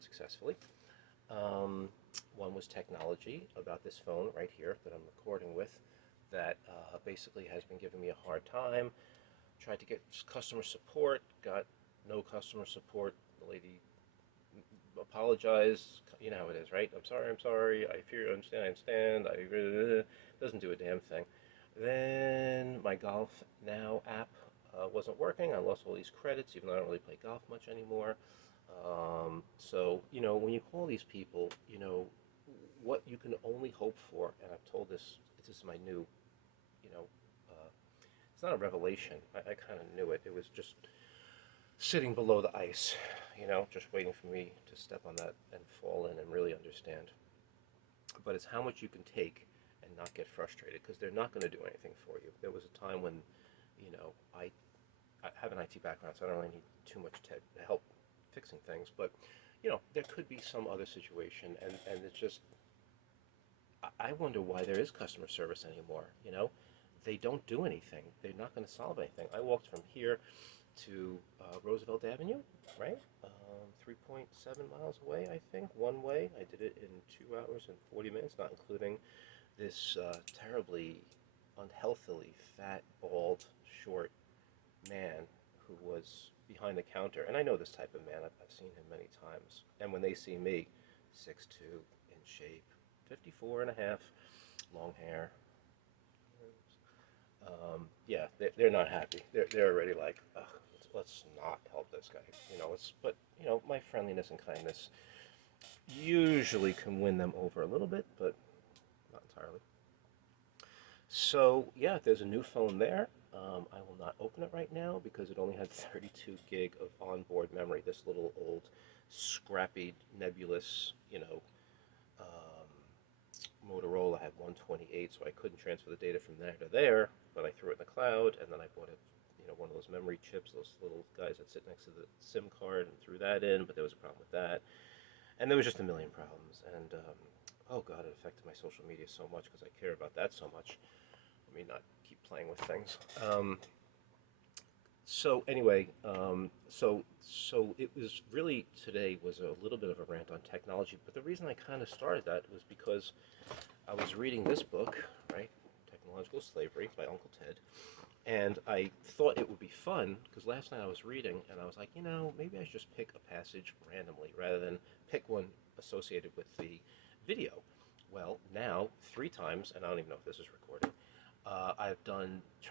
unsuccessfully. One was technology, about this phone right here that I'm recording with, that basically has been giving me a hard time. Tried to get customer support, got no customer support. The lady apologized. You know how it is, right? I'm sorry, I fear you understand, I understand. Doesn't do a damn thing. Then my Golf Now app wasn't working. I lost all these credits, even though I don't really play golf much anymore. So, when you call these people, what you can only hope for, and I've told this, this is my new, you know, it's not a revelation. I kind of knew it. It was just sitting below the ice, just waiting for me to step on that and fall in and really understand. But it's how much you can take and not get frustrated, because they're not going to do anything for you. There was a time when, I have an IT background, so I don't really need too much help fixing things. But, there could be some other situation, and it's just, I wonder why there is customer service anymore. They don't do anything. They're not going to solve anything. I walked from here to Roosevelt Avenue, right? 3.7 miles away, I think, one way. I did it in 2 hours and 40 minutes, not including this terribly, unhealthily fat, bald, short man who was behind the counter. And I know this type of man. I've seen him many times. And when they see me, 6'2", in shape, 54 and a half, long hair, yeah, they're not happy. They're already like, ugh, let's not help this guy. But my friendliness and kindness usually can win them over a little bit, but not entirely. So yeah, there's a new phone there. I will not open it right now because it only had 32 gig of onboard memory. This little old, scrappy, nebulous, Motorola had 128, so I couldn't transfer the data from there to there, but I threw it in the cloud, and then I bought one of those memory chips, those little guys that sit next to the SIM card, and threw that in, but there was a problem with that. And there was just a million problems, and oh god, it affected my social media so much because I care about that so much. Let me not keep playing with things. So anyway, so it was really, today was a little bit of a rant on technology, but the reason I kind of started that was because I was reading this book, right, Technological Slavery by Uncle Ted, and I thought it would be fun, because last night I was reading, and I was like, maybe I should just pick a passage randomly, rather than pick one associated with the video. Well, now, 3 times, and I don't even know if this is recorded, I've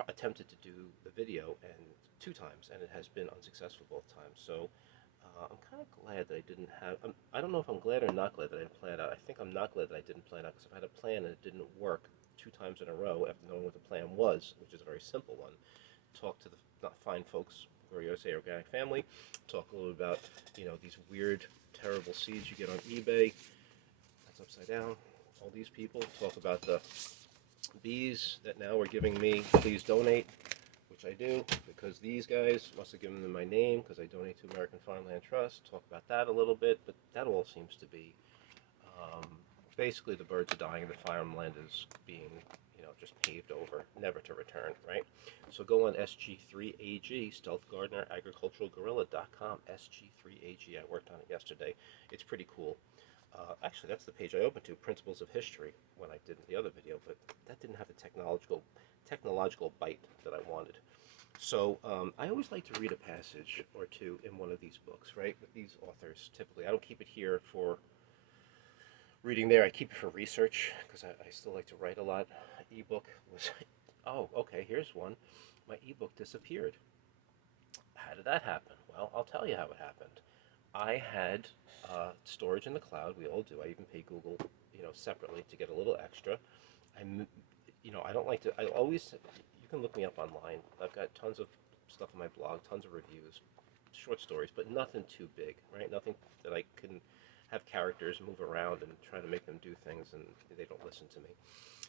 attempted to do the video, and 2 times, and it has been unsuccessful both times. So I'm kind of glad that I didn't have. I don't know if I'm glad or not glad that I didn't plan out. I think I'm not glad that I didn't plan out, because if I had a plan and it didn't work 2 times in a row after knowing what the plan was, which is a very simple one, talk to the fine folks who are USA Organic Family, talk a little about these weird, terrible seeds you get on eBay. That's upside down. All these people talk about the bees that now are giving me, please donate, which I do, because these guys must have given them my name because I donate to American Farmland Trust. Talk about that a little bit, but that all seems to be basically the birds are dying and the farmland is being just paved over, never to return, right? So go on SG3AG, Stealth Gardener Agricultural Guerrilla.com, SG3AG. I worked on it yesterday. It's pretty cool. Actually, that's the page I opened to, Principles of History, when I did the other video, but that didn't have the technological bite that I wanted. So I always like to read a passage or two in one of these books, right? With these authors, typically. I don't keep it here for reading there. I keep it for research, because I still like to write a lot. Ebook was, oh, okay, here's one. My ebook disappeared. How did that happen? Well, I'll tell you how it happened. I had storage in the cloud. We all do. I even pay Google, separately to get a little extra. I don't like to. I always. You can look me up online. I've got tons of stuff on my blog, tons of reviews, short stories, but nothing too big, right? Nothing that I can have characters move around and try to make them do things, and they don't listen to me.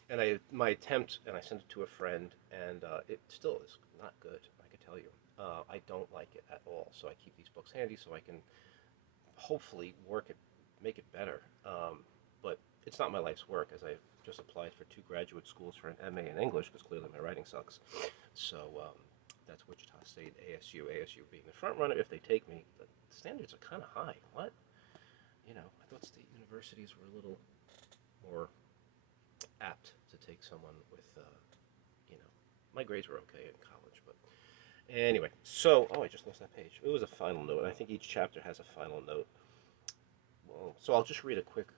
And my attempt, and I sent it to a friend, and it still is not good. I can tell you. I don't like it at all. So I keep these books handy so I can hopefully make it better. But it's not my life's work, as I just applied for 2 graduate schools for an MA in English, because clearly my writing sucks. So that's Wichita State, ASU being the front runner if they take me. The standards are kind of high. What? thought state universities were a little more apt to take someone with, you know, my grades were okay in college, but anyway. So, oh, I just lost that page. It was a final note. I think each chapter has a final note. Well, so I'll just read a quick,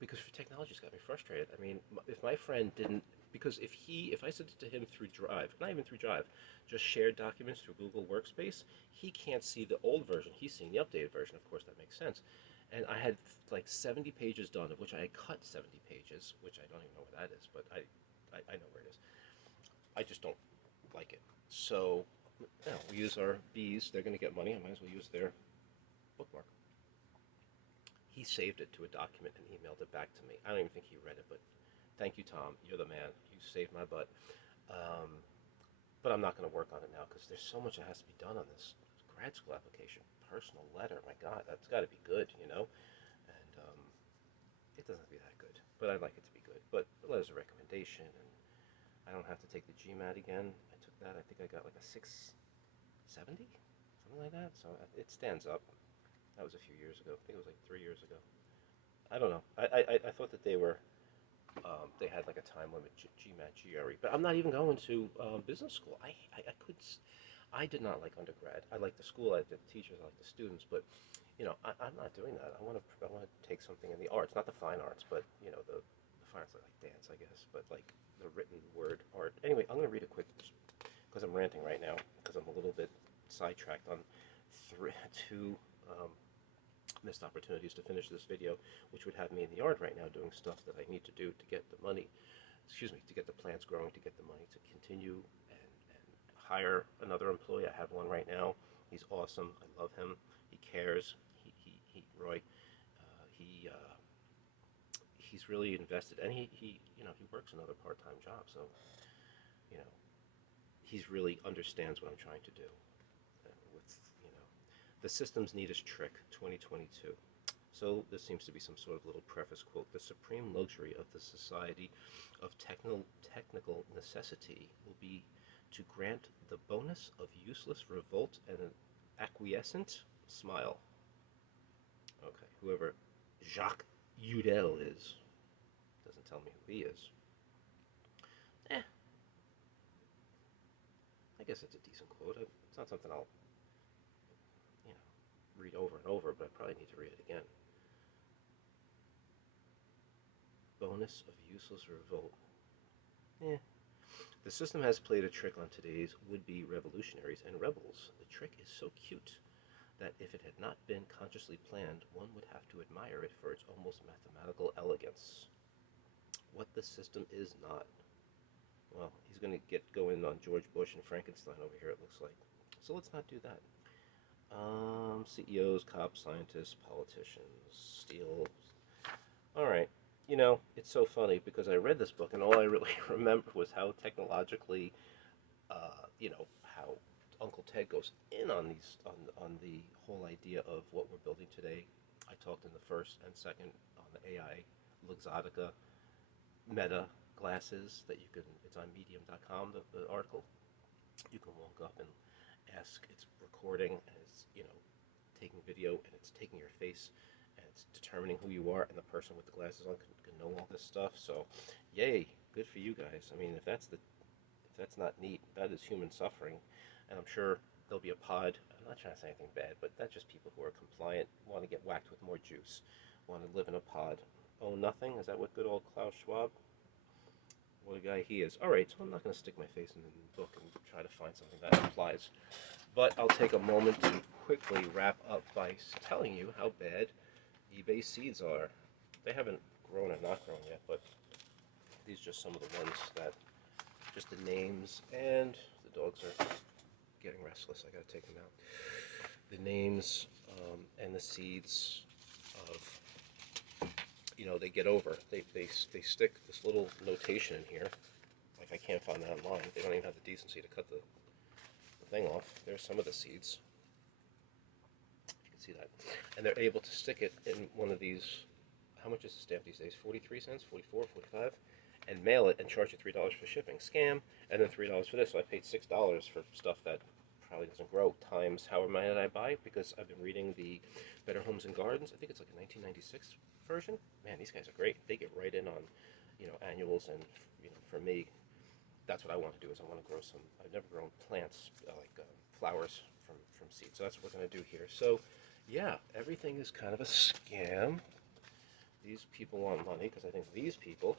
because technology's got me frustrated. I mean, if my friend didn't, because if I sent it to him through Drive, not even through Drive, just shared documents through Google Workspace, he can't see the old version. He's seeing the updated version. Of course, that makes sense. And I had like 70 pages done, of which I had cut 70 pages, which I don't even know where that is, but I know where it is. I just don't like it. So, we use our bees. They're going to get money. I might as well use their bookmark. He saved it to a document and emailed it back to me. I don't even think he read it, but thank you, Tom. You're the man. You saved my butt. But I'm not going to work on it now because there's so much that has to be done on this grad school application. Personal letter. My God, that's got to be good, you know? And it doesn't have to be that good, but I'd like it to be good. But the letter's a recommendation, and I don't have to take the GMAT again. I took that. I think I got like a 670, something like that. So it stands up. That was a few years ago. I think it was like 3 years ago. I don't know. I thought that they had like a time limit, GMAT, GRE, but I'm not even going to business school. I did not like undergrad. I like the school, I like the teachers, I like the students, but I'm not doing that. I want to take something in the arts, not the fine arts, but the fine arts like dance, I guess, but like the written word art. Anyway, I'm going to read a quick, because I'm ranting right now, because I'm a little bit sidetracked on two missed opportunities to finish this video, which would have me in the yard right now doing stuff that I need to do to get the money, to get the plants growing, to get the money to continue and hire another employee. I have one right now. He's awesome. I love him. He cares. Roy, he's really invested, and he works another part-time job, so he's really understands what I'm trying to do. With the systems need us trick 2022. So this seems to be some sort of little preface quote. The supreme luxury of the society of technical necessity will be to grant the bonus of useless revolt and an acquiescent smile. Okay, whoever Jacques Udel is doesn't tell me who he is. I guess it's a decent quote. It's not something I'll read over and over, but I probably need to read it again. Bonus of useless revolt. The system has played a trick on today's would-be revolutionaries and rebels. The trick is so cute that if it had not been consciously planned, one would have to admire it for its almost mathematical elegance. What the system is not. Well, he's going to get going on George Bush and Frankenstein over here, it looks like. So let's not do that. CEOs, cops, scientists, politicians, steel. All right. It's so funny because I read this book and all I really remember was how technologically, how Uncle Ted goes in on on the whole idea of what we're building today. I talked in the first and second on the AI Luxottica Meta glasses that you can. It's on Medium.com. The article. You can walk up and ask. It's recording and it's taking video and it's taking your face and it's determining who you are, and the person with the glasses on can know all this stuff. So, yay, good for you guys. I mean, if that's not neat, that is human suffering, and I'm sure there'll be a pod. I'm not trying to say anything bad, but that's just people who are compliant, want to get whacked with more juice, want to live in a pod. Oh, nothing? Is that what good old Klaus Schwab? What a guy he is. All right, so I'm not going to stick my face in the book and try to find something that applies. But I'll take a moment to quickly wrap up by telling you how bad eBay seeds are. They haven't grown or not grown yet, but these are just some of the ones that, just the names, and the dogs are getting restless. I got to take them out. The names and the seeds of, they get over. They stick this little notation in here. Like, I can't find that online. They don't even have the decency to cut the thing off. There's some of the seeds. You can see that. And they're able to stick it in one of these. How much is a stamp these days? 43 cents, 44, 45? And mail it and charge you $3 for shipping. Scam. And then $3 for this. So I paid $6 for stuff that probably doesn't grow, times however many I buy, because I've been reading the Better Homes and Gardens. I think it's like a 1996 version. Man, these guys are great. They get right in on, annuals, and for me, that's what I want to do. Is I want to grow some. I've never grown plants flowers from seed. So that's what we're going to do here. So, yeah, everything is kind of a scam. These people want money because I think these people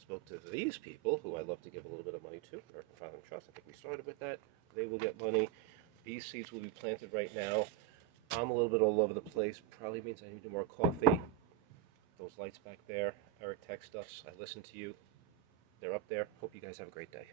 spoke to these people who I love to give a little bit of money to. American Father and Trust. I think we started with that. They will get money. These seeds will be planted right now. I'm a little bit all over the place. Probably means I need to do more coffee. Those lights back there. Eric, text us. I listen to you. They're up there. Hope you guys have a great day.